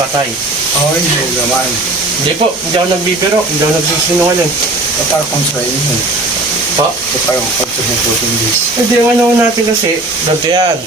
patay. Oo, hindi naman. Hindi po, hindi ako nagbibiro, hindi ako nagsisinungaling. Kapag kung sa inyo, Pa? kapag kung pagsasin po hindi. Hindi, ang ano natin kasi, ganito yan.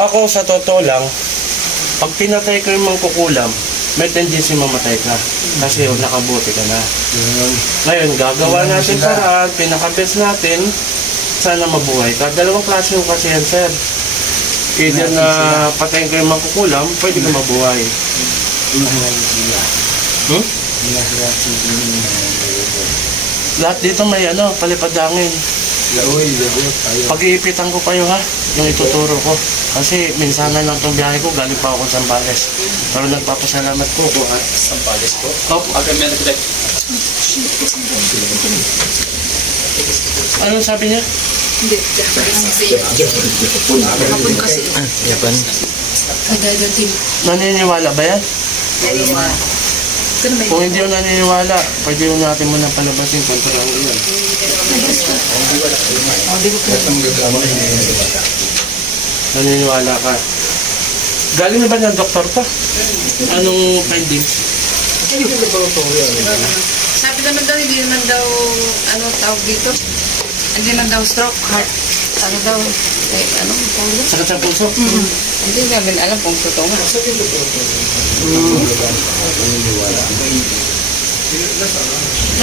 Ako, sa totoo lang, pag pinatay ko yung mangkukulam, may tendency mamatay ka. Kasi nakabuti ka na. Yun. Ngayon, gagawa Yun natin sila. paraan, pinaka-best natin, sana mabuhay ka. Dalawang klase yung kasi yan, sir. Either na patayin ko yung mangkukulam, pwede ka mabuhay. Hmm? Lahat dito may ano, palipadangin. Tayo. Pag-iipitan ko kayo ha, yung ituturo ko. Kasi minsan na lang itong biyahe ko, galing pa ako sa Zambales. Pero nagpapasalamat po ko ha. Sampales po. Opo, Okay, meron ko anong sabi niya? Hindi, Japanese kasi. Hapon kasi. Japan. Kadadating. Naniniwala ba yan? Na. Na may Kung hindi yung naniniwala, pwede yung natin muna palabasin kontra ang iyan. Naniniwala ka. Galing na ba ng doktor pa? Anong findings? Sabi naman daw, hindi naman daw, ano tawag dito? Hindi naman daw stroke, heart, ano daw, eh, ano, tawag doon? Sakit sa puso? Mm. Hindi namin alam kung totoo nga.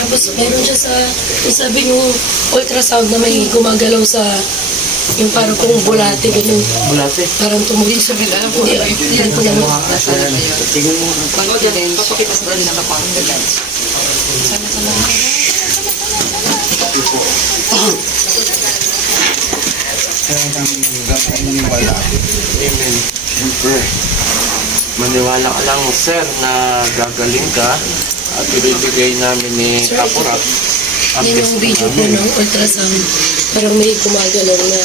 Tapos meron siya sa, yung sabi niyo, ultrasound na may gumagalaw sa, yung parang kung bulate, ganun. Bulate. Parang tumugin sa Sabi alam ko, Hindi, yan, yan, ko yan, naman. ano. Tingnan mo. Confidence. Papakita sa kanila na confidence. Sana mga Kaya kang gagawin Amen. Siyempre. Maniwala ka lang, sir, na gagaling ka at ibibigay namin ni Sir, Kapurat. ang Yan yung video po namin. ng ultrasound. Parang may gumagalaw na.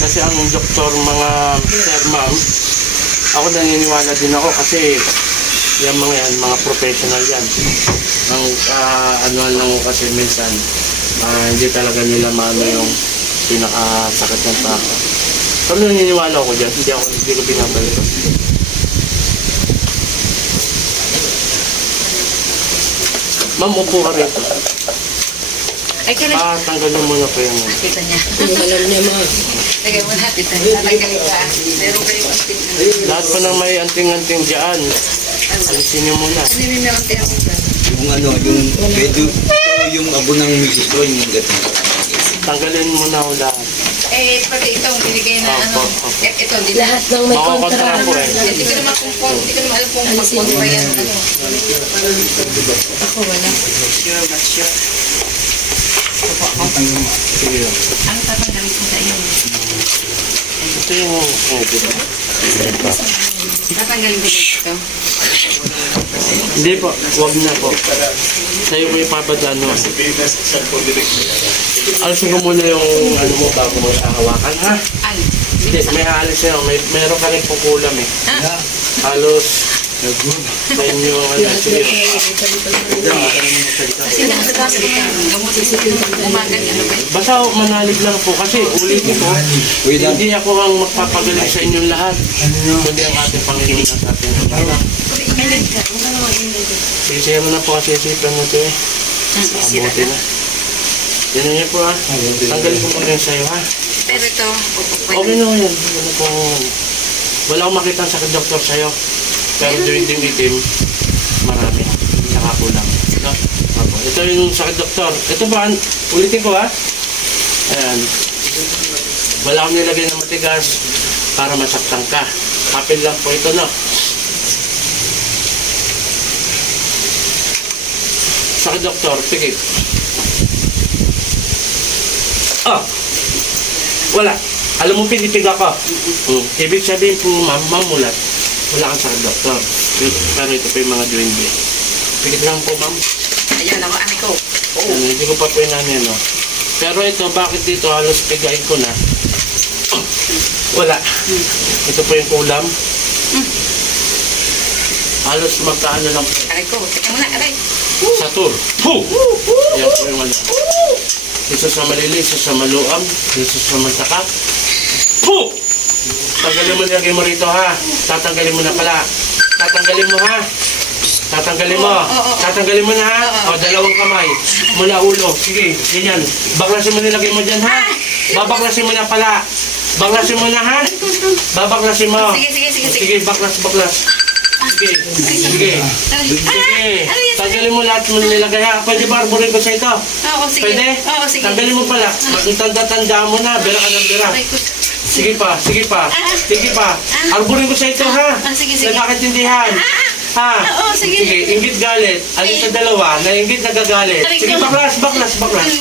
Kasi ang doktor, mga sir, ma'am, ako naniniwala din ako kasi yung mga yan, mga professional yan. Ang ah, ano lang kasi minsan, ah, hindi talaga nila maano yung pinakasakit ng tao. Pero naniniwala ako dyan, hindi ako, hindi ko binabalik. Ma'am, upo ka rin. Ay, kailan Ah, tanggalin mo na po yung... Kita niya. Yung alam niya mga. Lagay mo natin. Tatanggalin ka. Meron astig na. Lahat pa ng may anting-anting dyan, alisin niyo muna. Yung meron tayo Yung ano, yung medyo, yung abo ng Mexico, yung gatong. Tanggalin mo na ho lahat. Eh, pati itong binigay na ano. Eh, Ito, di? Lahat ng may kontra. po eh. Hindi ko naman kung kung- hindi ko naman alam kung mag-kontra yan. Ano. Ako wala. Sure, but sure. Ako. Sige. Ang tatanggalin ko sa iyo. Ito yung edit. Tatanggalin ko dito. Hindi po, wag na po. Sa'yo ko ipapadano. Alisin ko muna yung ano mo bago mo siya hawakan, ha? Al. Hindi, may aalis sa'yo. May, meron ka rin pukulam eh. Ah, Halos sa inyo, sige. kasi nasa taas ko nga. Gamot sa umagan. Basta manalig lang po kasi ulitin ko, hindi ako ang magpapagaling sa inyong lahat. Kundi ang ating Panginoon at ating Panginoon. Yun? Sisira na po kasi isipan mo ito eh. Mabuti na. Yan na yan po ha. Tanggalin ko muna yung sa'yo ha. Pero ito, Okay na yan. Ano po. Wala akong makita sa doktor sa'yo. Pero doon din itim, marami. Saka kulang. No? Apo. Ito yung sakit doktor. Ito ba? Ulitin ko ha. Ayan. Wala akong nilagay na matigas para masaktan ka. Kapil lang po ito no. Sakit doktor, pikit. Ah! Wala. Alam mo, pinipig ako. Hmm. Ibig sabihin po, ma'am, mamulat. Wala kang sakit, doktor. Pero ito po yung mga duwende. Pikit lang po, ma'am. Ayan, ako, ani ko. Ano, hindi ko pa po yung ano, no? Pero ito, bakit dito halos pigain ko na? Wala. Ito po yung kulam. Halos magkaano lang po. Aray ko, teka muna, aray. Sa tour. Puh! Yan po yung ano. Isa sa malili, isa sa maluam, isa sa masaka. Puh! Tanggalin mo nilagay mo rito ha. Tatanggalin mo na pala. Tatanggalin mo ha. Tatanggalin mo. Tatanggalin mo na ha. O, dalawang kamay. Mula ulo. Sige, ganyan. Baklasin mo nilagay mo dyan ha. Babaklasin mo na pala. Baklasin mo na ha. Babaklasin mo. Sige, sige, sige, sige. Sige, baklas, baklas. Sige, sige. Sige. Tanggalin mo lahat mo nilagay ha. Pwede ba arborin ko sa ito? Oo, sige. Pwede? Oo, sige. Tanggalin mo pala. Magtanda-tanda mo na. Bira ka ng bira. Ko. Sige pa, sige pa. Sige pa. Arborin ko sa ito ha. Ah, sige, sige. Nagkakaintindihan. Ha? Oo, sige. Sige, ingit galit. Alin sa dalawa, na ingit nagagalit. Sige, ko. baklas, baklas, baklas.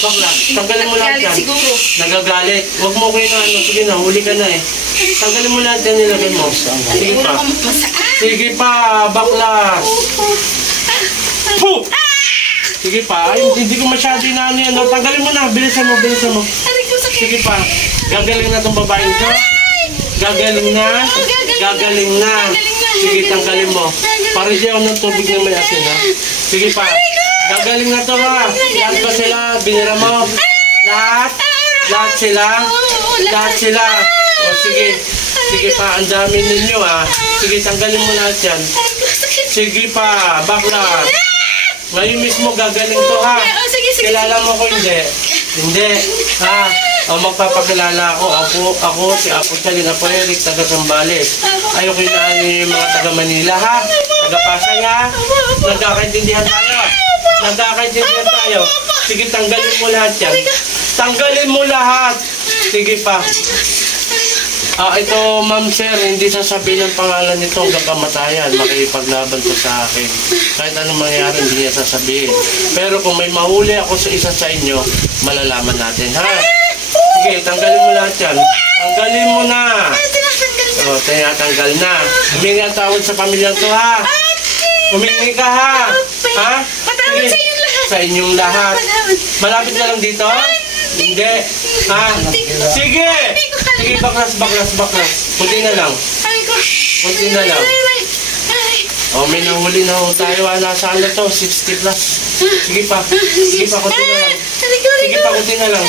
Baklas. Tanggalin mo lahat Nagagalit yan. siguro. Nagagalit. Huwag mo kayo na ano. Sige na, huli ka na eh. Tanggalin mo lahat yan nilagay mo. Sige pa. ko. Sige pa, baklas. Puh! Sige pa, ay, hindi ko masyado na ano yan. Tanggalin mo na, bilisan mo, bilisan mo. Sige pa, gagaling na tong babaeng to. Gagaling na, gagaling na. Sige, tanggalin mo. Para siya ng tubig na may asin ha. Sige pa, gagaling na to ha. Lahat ba sila, binira mo? Lahat? Lahat sila? Lahat sila? O sige, sige pa, ang dami ninyo ha. Sige, tanggalin mo lahat yan. Sige pa, baklas. Ngayon mismo gagaling to ha. Sige. Kilala mo ko hindi? Hindi. Ha? O magpapakilala ako. Ako, ako si Apo Chalin Apo Eric, taga Sambales. Ayoko na yung mga taga Manila ha. Taga Pasay ha. Nagkakaintindihan tayo. Nagkakaintindihan tayo. Sige, tanggalin mo lahat yan. Tanggalin mo lahat. Sige pa. Ah, ito, ma'am sir, hindi sasabihin ng pangalan nito hanggang kamatayan. Makipaglaban to sa akin. Kahit anong mangyari, hindi niya sasabihin. Pero kung may mahuli ako sa isa sa inyo, malalaman natin, ha? Sige, tanggalin mo lahat yan. Tanggalin mo na. O, tinatanggal na. Humingi ang tawad sa pamilyang to, ha? Humingi ka, ha? Ha? Patawad sa inyong lahat. Sa inyong lahat. Malapit na lang dito? Hindi. Ha? Sige! Sige, baklas, baklas, baklas. Kunti na lang. Kunti na lang. Aray, aray. Aray. O, may nahuli na ho tayo. Wala sa ano to, 60 plus. Sige pa. Sige pa, kunti na lang. Sige pa, kunti na lang.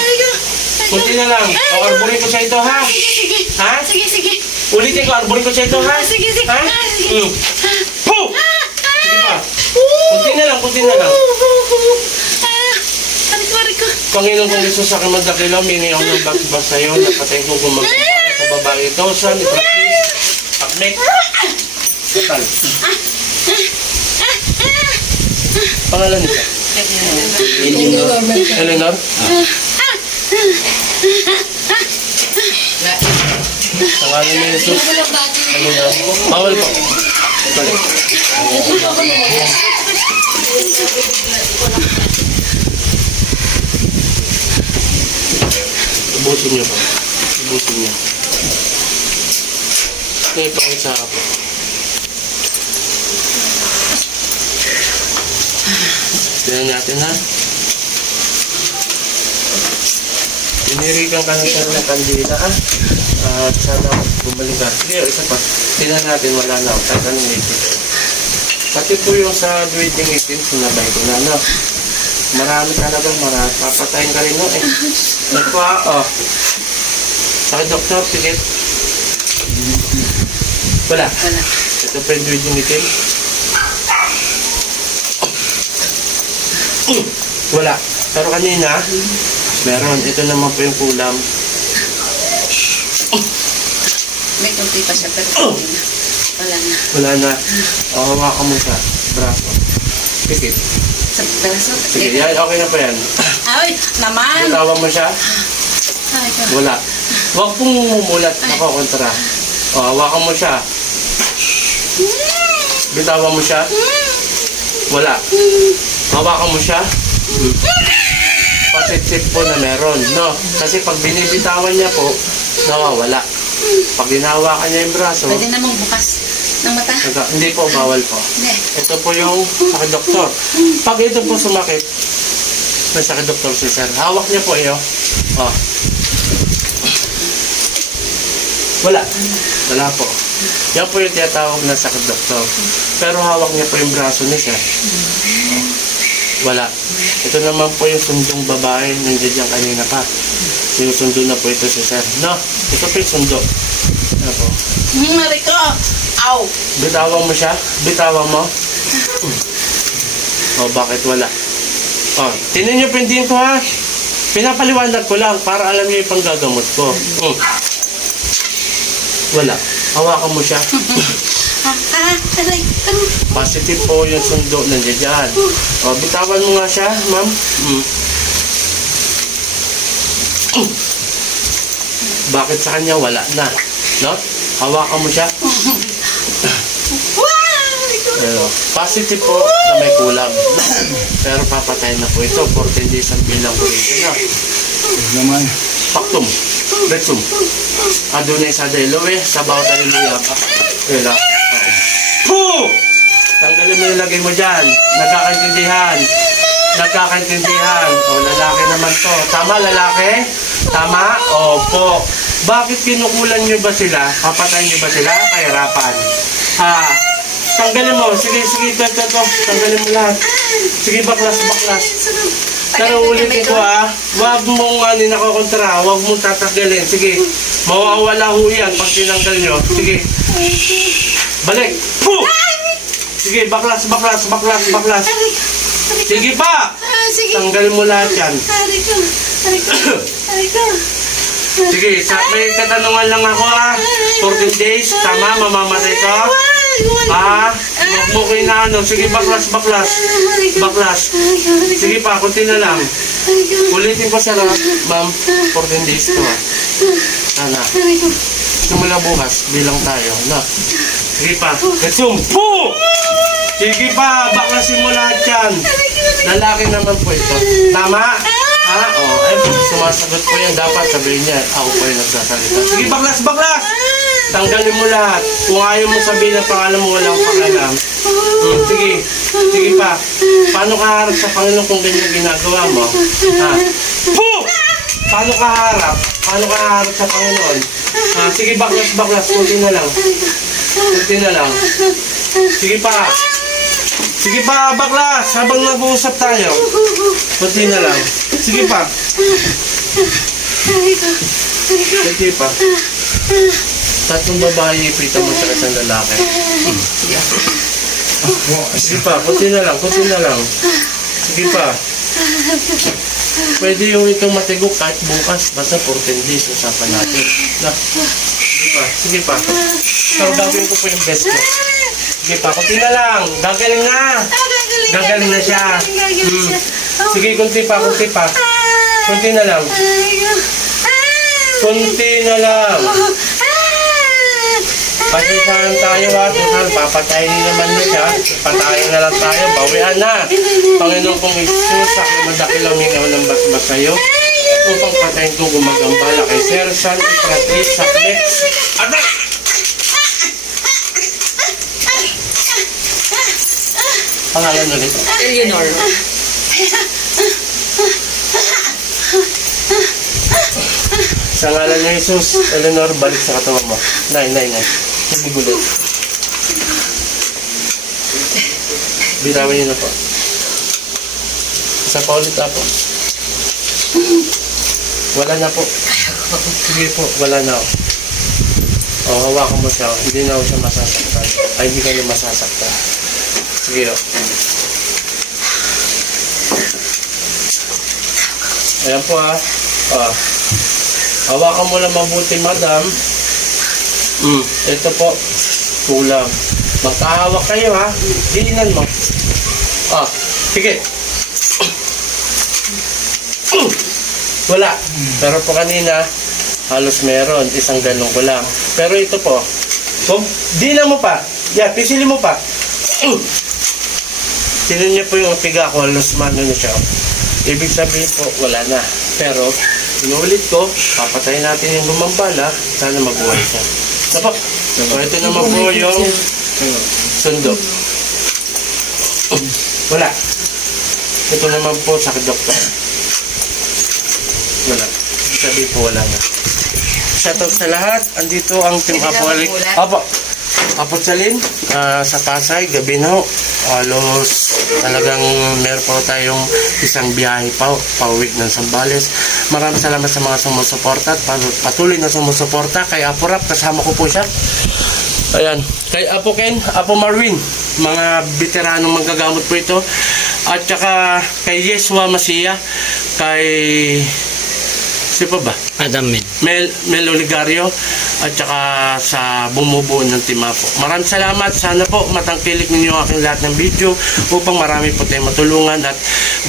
Kunti na lang. Arborin ko sa ito, ha? Sige, sige. Ha? Sige, sige. Ulitin ko, arborin ko sa ito, ha? Sige, sige. Ha? Ah, sige. Mm. Puh! Sige pa. Kunti na lang, kunti na lang. Ah. Panginoon kong Yesus sa aking madakila, mini ako ng bakbas sa iyo, napatay ko gumagambala sa babae ito, sa ni Francis, Akmek, Total. Pangalan nito? Eleanor Mercado. Eleanor? Pangalan ni Jesus. Bawal po. Naman. Ubusin niyo po. Ubusin niyo. Yung pangisa po. Tignan natin ha. Pinirikan ka ng sana ng kandila ha. At sana bumalik ka. Sige, isa pa. Tignan natin wala na. Kahit anong ngipin. Pati po yung sa breeding ngipin, sinabay ko na no. Marami talaga, marami. Papatayin ka rin no eh. Ito po ha, oh. Sakit doktor, tikit. Wala. Wala. Ito pa yung breeding ngipin. Wala. Pero kanina, meron. Ito naman po yung kulam. May kunti pa siya, pero na. Wala na. Wala na. O, hawakan mo siya. Braso. Pikit. Sa braso. Sige, yan. Okay na pa yan. Ay, naman. Bitawan mo siya. Ay. Wala. Huwag pong mumulat. Ako, kontra. O, hawakan mo siya. Bitawan mo siya. Wala. Hawakan mo siya. Pasitsip po na meron, no? Kasi pag binibitawan niya po, nawawala. Pag hinawakan niya yung braso, Pwede namang bukas ng mata. nagka- hindi po, bawal po. Hindi. Ito po yung sakit doktor. Pag ito po sumakit, may sakit doktor si sir. Hawak niya po iyo. Oh. Wala. Wala po. Yan po yung tinatawag na sakit doktor. Pero hawak niya po yung braso ni sir. Oh. Wala. Ito naman po yung sundong babae nandiyan dyan kanina pa. Si sinusundo na po ito si Sir. No, ito po yung sundo. Ano po? Hmm, Mariko! Aw! Bitawan mo siya? Bitawan mo? O, bakit wala? O, tinan niyo pindiin ko ha. Pinapaliwanag ko lang para alam niyo yung panggagamot ko. Hmm. Wala. Hawakan mo siya. Positive po yung sundo nandiyan dyan. O, bitawan mo nga siya, ma'am. Hmm. Bakit sa kanya wala na? No? Hawakan mo siya. Pero, positive po na may kulang. Pero papatay na po ito. 14 days ang bilang po ito na. Naman. Paktum. Betsum. Adonai sa Delowe. Sa bawat aliluya ba? Puh! Tanggalin mo yung lagay mo dyan. Nagkakaintindihan. Nagkakaintindihan. O, lalaki naman to. Tama, lalaki? Tama? Opo. Bakit kinukulan nyo ba sila? Papatayin nyo ba sila? Kahirapan. Ha? Tanggalin mo. Sige, sige, ito, ito, ito. Tanggalin mo lahat. Sige, baklas, baklas. Pero ulitin ko ah, wag mong ano nakokontra, wag mong tatanggalin. Sige, mawawala ho yan pag tinanggal nyo. Sige. Balik. Puh! Sige, baklas, baklas, baklas, baklas. Sige pa! Sige. Tanggalin mo lahat yan. Ko. Aray ko. Sige, sa, may katanungan lang ako ah. 14 days, tama, mamamatay ka? Ha? Huwag mo ko inaano. Sige, baklas, baklas. Baklas. Sige pa, kunti na lang. Ulitin ko sa ma'am, 14 days ko ah. Sana. Simula bukas, bilang tayo. Na. Sige pa. Resume. Po! Sige pa, baklasin mo lahat. Lalaki naman po ito. Tama? Ha? O, oh, eh, sumasagot ko yan. Dapat sabihin niya, ako po yung nagsasalita. Sige, baklas, baklas! Tanggalin mo lahat. Kung ayaw mo sabihin na pangalan mo, walang pangalan. Hmm, sige, sige pa. Paano ka harap sa Panginoon kung ganyan ginagawa mo? Ha? Po! Paano ka harap? Paano ka harap sa Panginoon? Ha? Sige, baklas, baklas. Kunti na lang. Kunti na lang. Sige pa. Sige pa, baklas. Habang nag-uusap tayo. Kunti na lang. Sige pa. Kunti pa. Tatlong babae, ipita mo sa isang lalaki. Sige pa, kunti na lang, kunti na lang. Sige pa. Pwede yung itong matigok kahit bukas. Basta 14 days, usapan natin. Na. Sige pa, sige pa. So, gagawin ko po yung best ko. Sige pa, kunti na lang. Gagaling na. Gagaling na siya. Hmm. Sige, kunti pa, kunti pa. Kunti na lang. Kunti na lang. Pasisahan tayo ha. Tuhan, papatayin naman na siya. Patayin na lang tayo. Bawian na. Panginoon kong Isus, ako madakil ang mingaw ng basbas sa'yo. Upang patayin ko gumagambala kay Sir San Ipratis sa Flex. Anak! Pangalan ulit. Eleanor. Sa ngalan ni Jesus, Eleanor, balik sa katawan mo. Nay, nay, nay. Hindi gulit. Binawin niyo na po. Isa pa ulit na po. Wala na po. Sige po, wala na. O, hawakan mo siya. Hindi na ako siya masasaktan. Ay, hindi ka na masasaktan. Sige o. Ayan po ah. Ah. Hawakan mo lang mabuti, madam. Mm, ito po. Kulang. Magkahawak kayo, ha? Diinan mo. Ah, sige. Wala. Pero po kanina, halos meron. Isang ganun ko lang. Pero ito po, kung diinan mo pa. Yeah, pisilin mo pa. Tinan niyo po yung piga ko, halos mano na siya. Ibig sabihin po, wala na. Pero, inuulit ko, papatayin natin yung gumambala, sana mabuhay siya. Sapa. So, ito naman po yung sundo. Wala. Ito naman po sa doktor. Wala. Sabihin po, wala na. Shoutout sa lahat. Andito ang Team Pwede Apoli. lang magulat. Apo. Apotsalin, ah, sa Pasay, gabi na ho. Halos talagang meron pa tayong isang biyahe pa, pauwi ng Sambales. Maraming salamat sa mga sumusuporta at pat- patuloy na sumusuporta. Kay Apo Rap, kasama ko po siya. Ayan. Kay Apo Ken, Apo Marvin, mga veteranong manggagamot po ito. At saka kay Yeswa Masiya, kay... Si pa ba? Adam Min. Mel, Mel Oligario at saka sa bumubuo ng team po. Maraming salamat. Sana po matangkilik ninyo ang aking lahat ng video upang marami po tayo matulungan at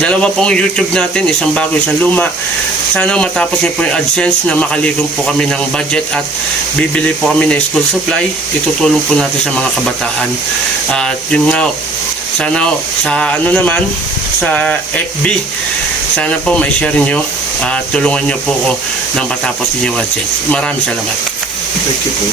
dalawa pong YouTube natin, isang bago, isang luma. Sana matapos niyo po yung AdSense na makaligong po kami ng budget at bibili po kami ng school supply. Itutulong po natin sa mga kabataan. At yun nga, sana sa ano naman, sa FB, sana po may share nyo at tulungan nyo po ko nang matapos din yung AdSense. Maraming salamat. Thank you po.